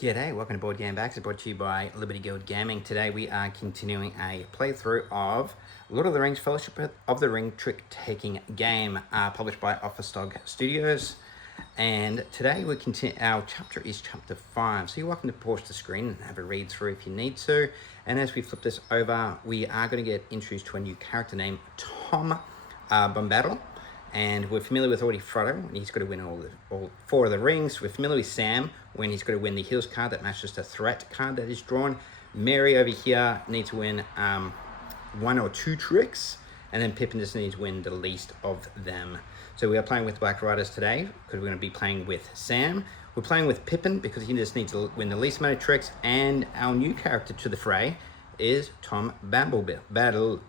G'day, welcome to Board Game Backs. It's brought to you by Liberty Guild Gaming. Today we are continuing a playthrough of Lord of the Rings Fellowship of the Ring Trick-Taking Game, published by Offerstog Studios. And today we continue. Our chapter is chapter 5, so you're welcome to pause the screen and have a read through if you need to. And as we flip this over, we are going to get introduced to a new character named Tom Bombadil. And we're familiar with already Frodo, and he's got to win all four of the rings. We're familiar with Sam, when he's got to win the Heals card that matches the Threat card that is drawn. Merry over here needs to win one or two tricks, and then Pippin just needs to win the least of them. So we are playing with Black Riders today, because we're going to be playing with Sam. We're playing with Pippin, because he just needs to win the least amount of tricks, and our new character to the fray is Tom Bombadil.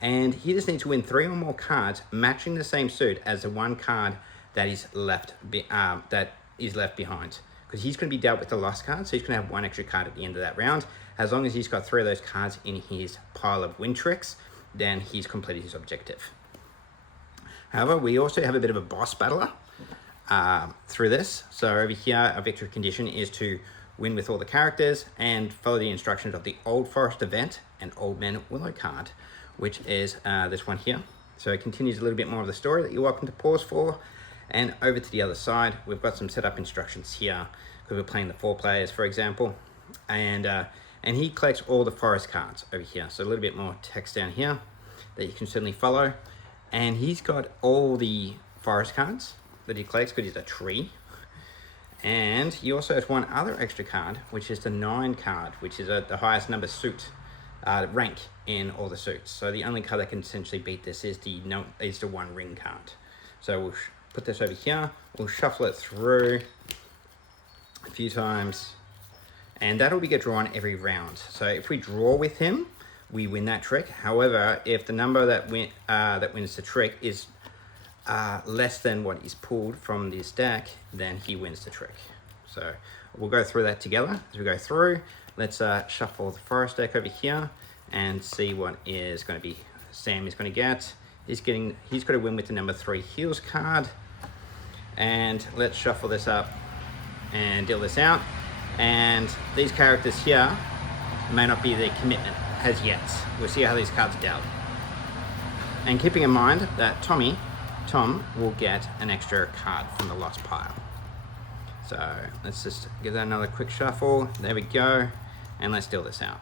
And he just needs to win 3 or more cards matching the same suit as the one card that is left behind, because he's going to be dealt with the lost card, so he's going to have one extra card at the end of that round. As long as he's got 3 of those cards in his pile of win tricks, then he's completed his objective. However, we also have a bit of a boss battler through this. So over here, our victory condition is to win with all the characters and follow the instructions of the Old Forest event and Old Men Willow card, which is this one here. So it continues a little bit more of the story that you're welcome to pause for. And over to the other side, we've got some setup instructions here, because we're playing the 4 players, for example. And he collects all the forest cards over here. So a little bit more text down here that you can certainly follow. And he's got all the forest cards that he collects, because he's a tree. And he also has one other extra card, which is the 9 card, which is the highest number suit rank in all the suits. So the only card that can essentially beat this is the 1 ring card. So we'll put this over here. We'll shuffle it through a few times, and that'll get drawn every round. So if we draw with him, we win that trick. However, if the number that wins the trick is less than what is pulled from this deck, then he wins the trick. So we'll go through that together as we go through. Let's shuffle the forest deck over here and see what is going to be Sam is going to get. He's got to win with the number 3 Heals card. And let's shuffle this up and deal this out. And these characters here may not be the commitment as yet. We'll see how these cards are dealt. And keeping in mind that Tom will get an extra card from the lost pile. So let's just give that another quick shuffle. There we go. And let's deal this out.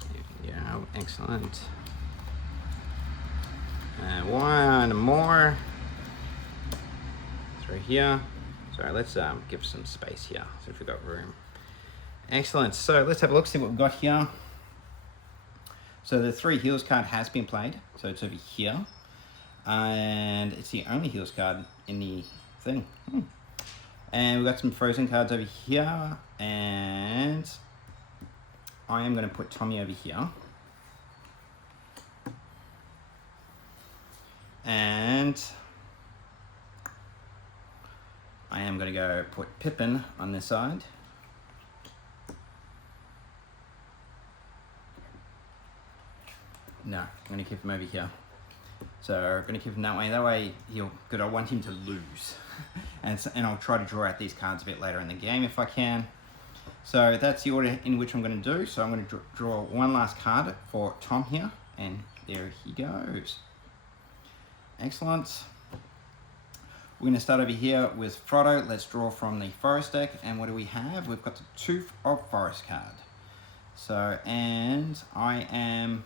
There we go. Excellent. And one more. Through here. Sorry, let's give some space here, so if we've got room. Excellent. So let's have a look, see what we've got here. So the 3 Heals card has been played, so it's over here. And it's the only Heals card in the thing. And we've got some Frozen cards over here. And I am going to put Tommy over here. And I am going to go put Pippin on this side. No, I'm going to keep him over here. So I'm going to keep him that way because I want him to lose. and I'll try to draw out these cards a bit later in the game if I can. So that's the order in which I'm going to do. So I'm going to draw one last card for Tom here. And there he goes. Excellent. We're going to start over here with Frodo. Let's draw from the forest deck. And what do we have? We've got the 2 of forest card. So, and I am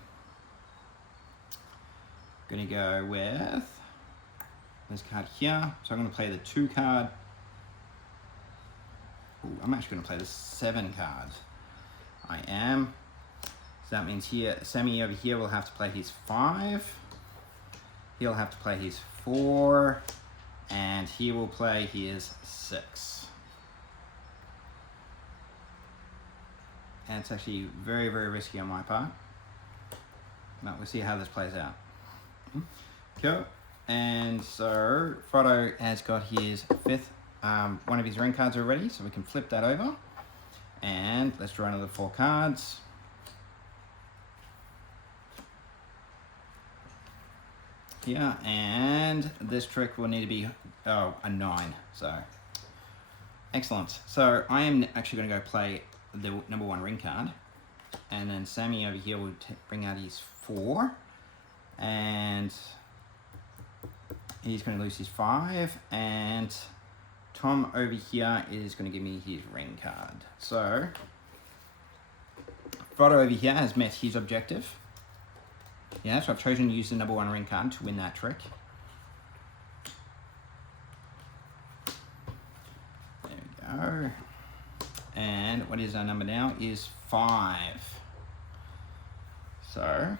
going to go with this card here. So I'm going to play the 2 card. Ooh, I'm actually going to play the 7 card. I am. So that means here, Sammy over here will have to play his 5. He'll have to play his 4. And he will play his 6. And it's actually very, very risky on my part. But we'll see how this plays out. Cool. And so Frodo has got his 5th, one of his ring cards already, so we can flip that over. And let's draw another 4 cards. here, and this trick will need to be a 9. So excellent. So I am actually going to go play the number 1 ring card, and then Sammy over here will bring out his 4, and he's going to lose his 5, and Tom over here is going to give me his ring card. So Frodo over here has met his objective. Yeah, so I've chosen to use the number 1 ring card to win that trick. There we go. And what is our number now? Is 5. So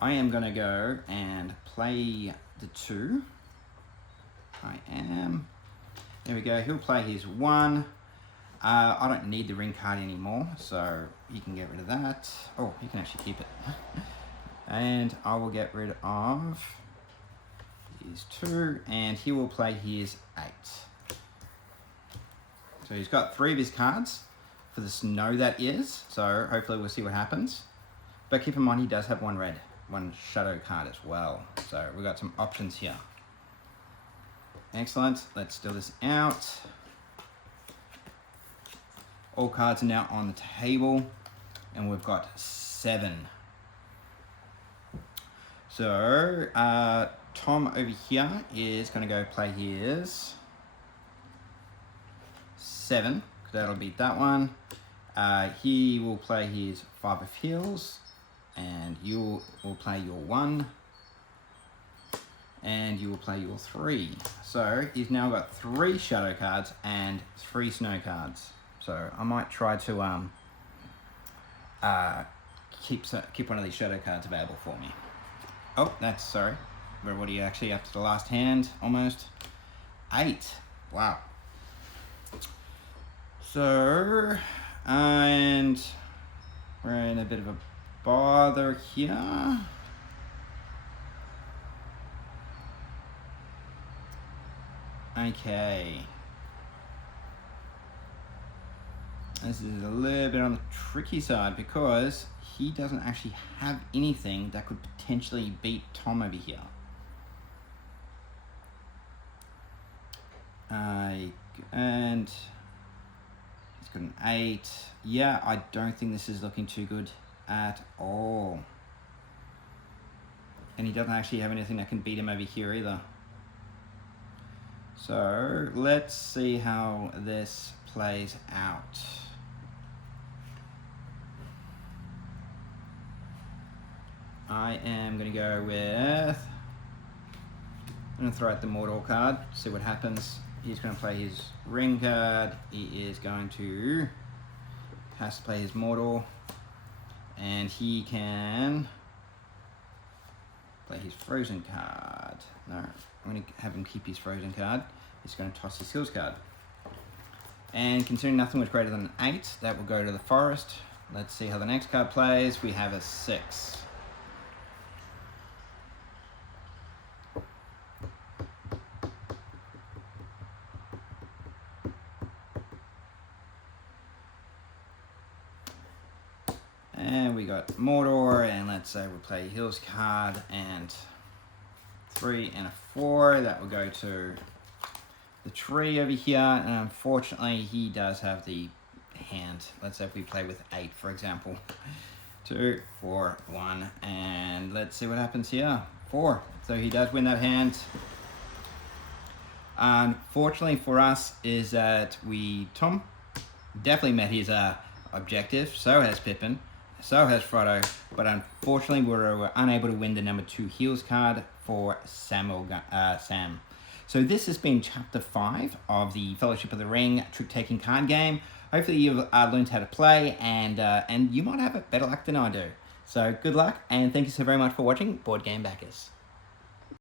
I am going to go and play the 2. I am. There we go. He'll play his 1. I don't need the ring card anymore, so he can get rid of that. Oh, he can actually keep it. And I will get rid of his 2, and he will play his 8. So he's got 3 of his cards for the snow, that is. So hopefully we'll see what happens. But keep in mind, he does have 1 red, 1 shadow card as well. So we've got some options here. Excellent. Let's do this out. All cards are now on the table, and we've got 7. So Tom over here is going to go play his 7, because that'll beat that one. He will play his 5 of heels, and you will play your 1, and you will play your 3. So he's now got 3 shadow cards and 3 snow cards. So I might try to keep one of these shadow cards available for me. Oh, that's, sorry. We're already actually up to the last hand, almost. 8. Wow. So, and we're in a bit of a bother here. Okay. This is a little bit on the tricky side because he doesn't actually have anything that could potentially beat Tom over here. And he's got an 8. Yeah, I don't think this is looking too good at all. And he doesn't actually have anything that can beat him over here either. So let's see how this plays out. I am going to go with, I'm going to throw out the Mordor card, see what happens. He's going to play his ring card. He is going to, has to play his Mordor, and he can play his Frozen card. No, I'm going to have him keep his Frozen card. He's going to toss his Hills card. And considering nothing was greater than an 8, that will go to the Forest. Let's see how the next card plays. We have a 6. And we got Mordor, and let's say we play Hills card, and 3 and a 4. That will go to the tree over here, and unfortunately he does have the hand. Let's say if we play with 8, for example. 2, 4, 1, and let's see what happens here. 4. So he does win that hand. Unfortunately for us is that Tom definitely met his objective. So has Pippin. So has Frodo. But unfortunately we were unable to win the number 2 Heals card for Sam. So this has been Chapter 5 of the Fellowship of the Ring trick-taking card game. Hopefully you've learned how to play, and you might have better luck than I do. So good luck, and thank you so very much for watching Board Game Backers.